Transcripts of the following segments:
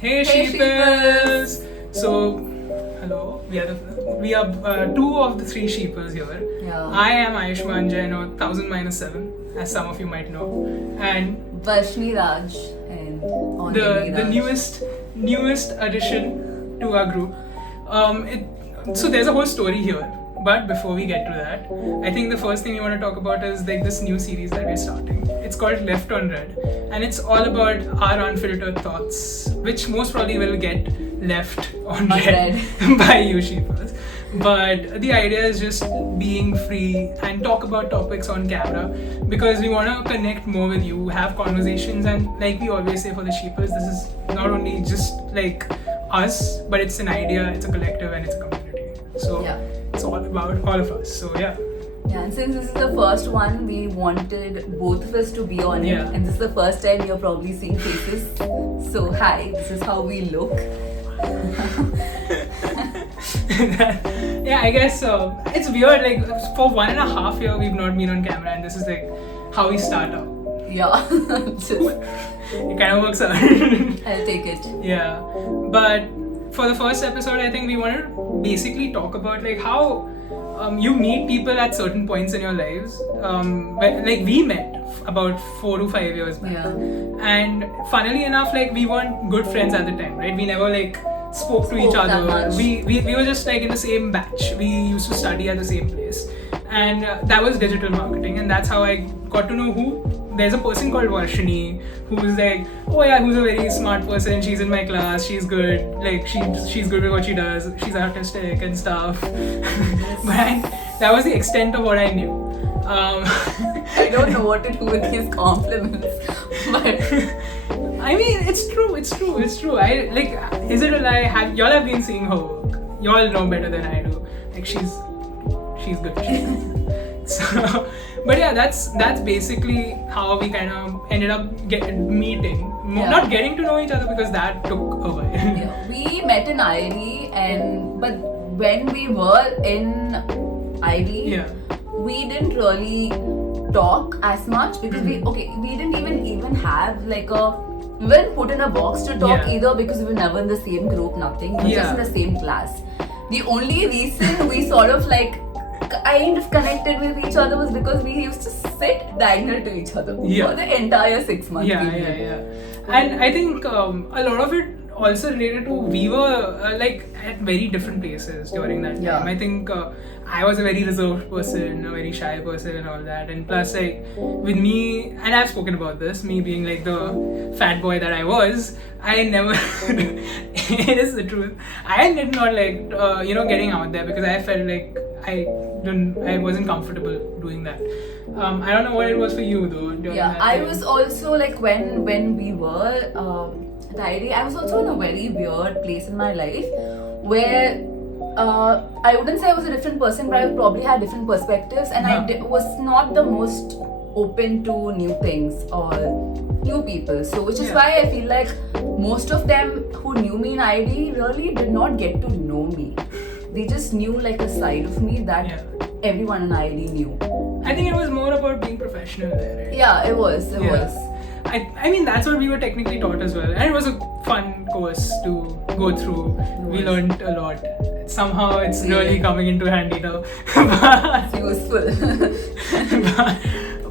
Hey Sheeples! So, hello. We are two of the three Sheeples here. Yeah. I am Ayushman Jain, or 1000-7, as some of you might know, and Varshni Raj and the newest addition to our group. So there's a whole story here. But before we get to that, I think the first thing we want to talk about is like this new series that we're starting. It's called Left on Red, and it's all about our unfiltered thoughts, which most probably will get left on red by you sheepers. But the idea is just being free and talk about topics on camera because we want to connect more with you, have conversations, and like we always say for the sheepers, this is not only just like us, but it's an idea, it's a collective, and it's a community. So. Yeah. It's all about all of us, so yeah. Yeah, and since this is the first one, we wanted both of us to be on it. Yeah. And this is the first time you're probably seeing faces. So hi, this is how we look. Yeah, I guess it's weird, like for 1.5 years we've not been on camera, and this is like how we start out. Yeah. It kind of works out. I'll take it. Yeah, but for the first episode, I think we wanted to basically talk about like how you meet people at certain points in your lives. Like we met about 4 to 5 years back, Yeah. and funnily enough, like we weren't good friends at the time, right? We never like spoke to each Spoke that other. much. We were just like in the same batch. We used to study at the same place, and that was digital marketing, and that's how I got to know who. There's a person called Varshni who's like, oh yeah, who's a very smart person. She's in my class. She's good. Like she's good with what she does. She's artistic and stuff. But that was the extent of what I knew. I don't know what to do with these compliments. But I mean, it's true. I like. Is it a lie? Y'all have been seeing her work. Y'all know better than I do. Like she's good. So, but yeah, that's basically how we kind of ended up meeting. Yeah. Not getting to know each other because that took a while. yeah, we met in IIT, but when we were in IIT, Yeah. we didn't really talk as much because we didn't even have like we weren't put in a box to talk Yeah. either because we were never in the same group, nothing. We were just Yeah. in the same class. The only reason we sort of like kind of connected with each other was because we used to sit diagonal to each other for the entire 6 months. Yeah. And I think a lot of it also related to we were like at very different places during that time. Yeah. I think I was a very reserved person, a very shy person and all that. And plus like with me, and I've spoken about this, me being like the fat boy that I was, I never, it is the truth, I did not like, getting out there because I felt like I wasn't comfortable doing that. I don't know what it was for you though. During Yeah, that I time. was also like when we were at IIT, I was also in a very weird place in my life where I wouldn't say I was a different person, but I probably had different perspectives, and I was not the most open to new things or new people. So which is why I feel like most of them who knew me in IIT really did not get to know me. They just knew like a side of me that everyone in IIT knew. I think it was more about being professional there, right? Yeah, it was. I mean, that's what we were technically taught as well. And it was a fun course to go through. We learned a lot. Somehow it's really coming into handy now. It's useful.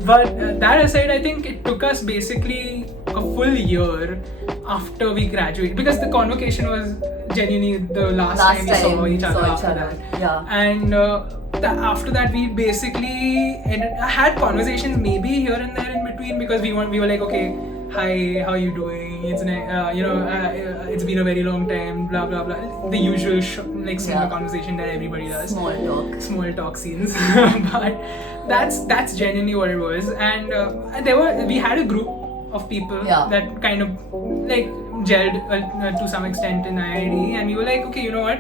But that aside, I think it took us basically a full year after we graduated. Because the convocation was genuinely the last time we saw each other after that. Yeah. And after that, we basically had conversations maybe here and there in between because we were like, okay, hi, how are you doing? It's it's been a very long time, blah blah blah. The usual small conversation that everybody does. Small talk scenes. But that's genuinely what it was. And we had a group of people that kind of like gelled to some extent in IIT, and we were like, okay, you know what?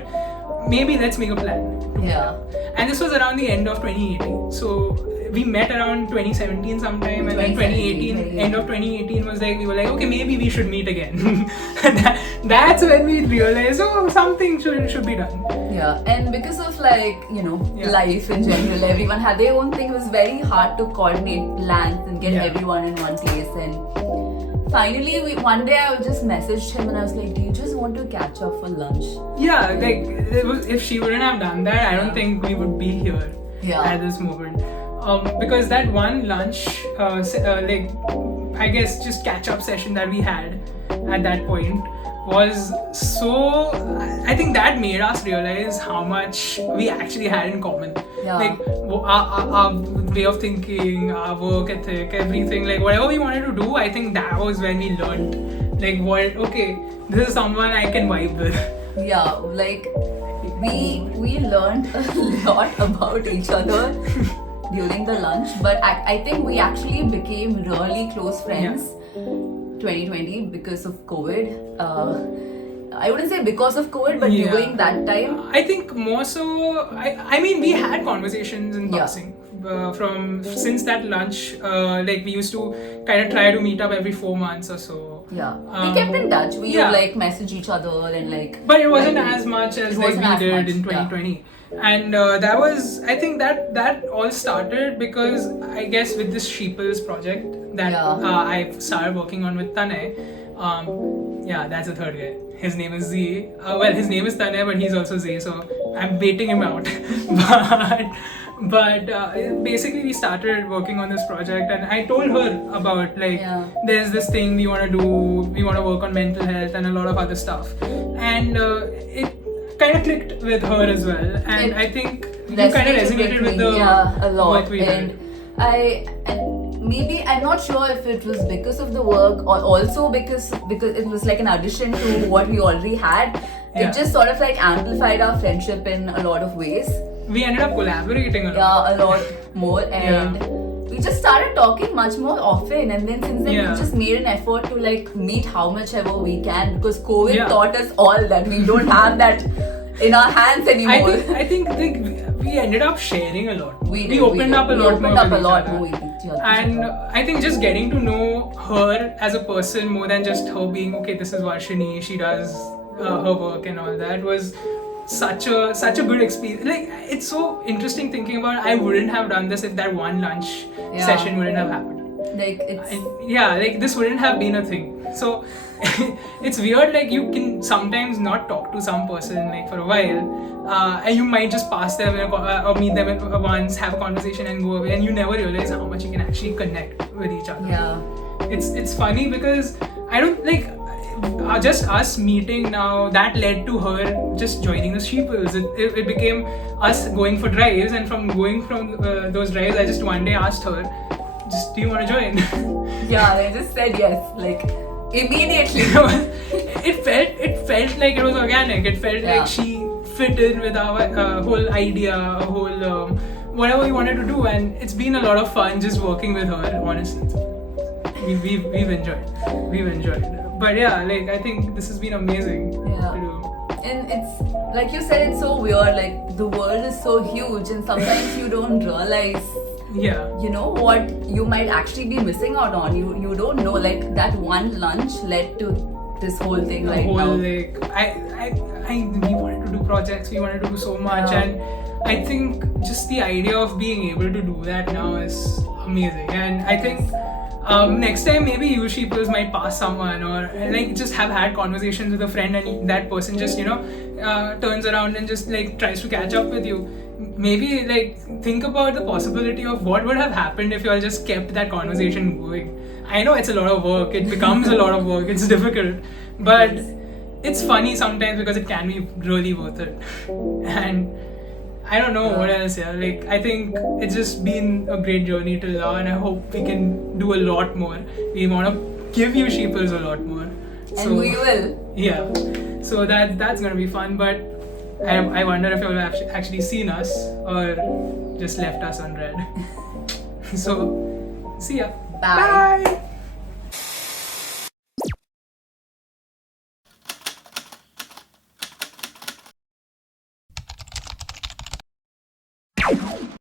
Maybe let's make a plan. Yeah. And this was around the end of 2018. So we met around 2017 sometime, and then 2018, end of 2018 was like, we were like, okay, maybe we should meet again. That's when we realized, something should be done. Yeah, and because of life in general, everyone had their own thing. It was very hard to coordinate plans and get everyone in one place. And finally, one day I just messaged him and I was like, do you just want to catch up for lunch? Yeah, like if she wouldn't have done that, I don't think we would be here at this moment. Because that one lunch, like I guess just catch-up session that we had at that point was so. I think that made us realize how much we actually had in common. Yeah. Like our way of thinking, our work ethic, everything. Like whatever we wanted to do, I think that was when we learned. Like okay, this is someone I can vibe with. Yeah, like we learned a lot about each other during the lunch, but I think we actually became really close friends 2020 because of COVID. I wouldn't say because of COVID, but during that time. I think more so, I mean, we had conversations in passing. From since that lunch, like we used to kind of try to meet up every 4 months or so. Yeah, we kept in touch. We would like message each other and like. But it wasn't as much as like we did in 2020. Yeah. And that was, I think that all started because I guess with this Sheeples project that I started working on with Tanay. That's the third guy. His name is Z. Well, his name is Tanay, but he's also Z, so I'm baiting him out. But basically we started working on this project and I told her about like there's this thing we want to do, we want to work on mental health and a lot of other stuff, and it kind of clicked with her as well, and I think you kind of resonated with the a lot. work we did. And maybe I'm not sure if it was because of the work or also because it was like an addition to what we already had. It just sort of like amplified our friendship in a lot of ways. We ended up collaborating a lot. Yeah, a lot more, and we just started talking much more often. And then since then, we just made an effort to like meet how much ever we can, because COVID taught us all that we don't have that in our hands anymore. I think we ended up sharing a lot. We opened up a lot more with each other. And I think just getting to know her as a person more than just her being okay, this is Varshini, she does her work and all that was such a good experience. Like it's so interesting thinking about I wouldn't have done this if that one lunch session wouldn't have happened. Like it's like this wouldn't have been a thing. So it's weird, like you can sometimes not talk to some person like for a while, and you might just pass them or meet them once, have a conversation and go away, and you never realize how much you can actually connect with each other. Yeah, it's funny because I don't like just us meeting now, that led to her just joining the Sheeples. It became us going for drives, and from going from those drives, I just one day asked her, just do you want to join? Yeah, I just said yes, like immediately. it felt like it was organic. It felt like she fit in with our whole idea, whole whatever we wanted to do, and it's been a lot of fun just working with her. Honestly, we've enjoyed. But yeah, like I think this has been amazing to do. And it's like you said, it's so weird. Like the world is so huge, and sometimes you don't realize. You know what you might actually be missing out on. You don't know. Like that one lunch led to this whole thing. The right whole now. Like we wanted to do projects. We wanted to do so much, and I think just the idea of being able to do that now is amazing. And I think. Next time maybe you Sheeples might pass someone, or like just have had conversations with a friend and that person just turns around and just like tries to catch up with you. Maybe like think about the possibility of what would have happened if you all just kept that conversation going. I know it's a lot of work, it becomes a lot of work, it's difficult, but it's funny sometimes because it can be really worth it. And I don't know what else, like I think it's just been a great journey till now, and I hope we can do a lot more. We want to give you Sheeples a lot more. And we will. Yeah. So that's gonna be fun, but I wonder if you have actually seen us or just left us on red. So, see ya. Bye. Bye.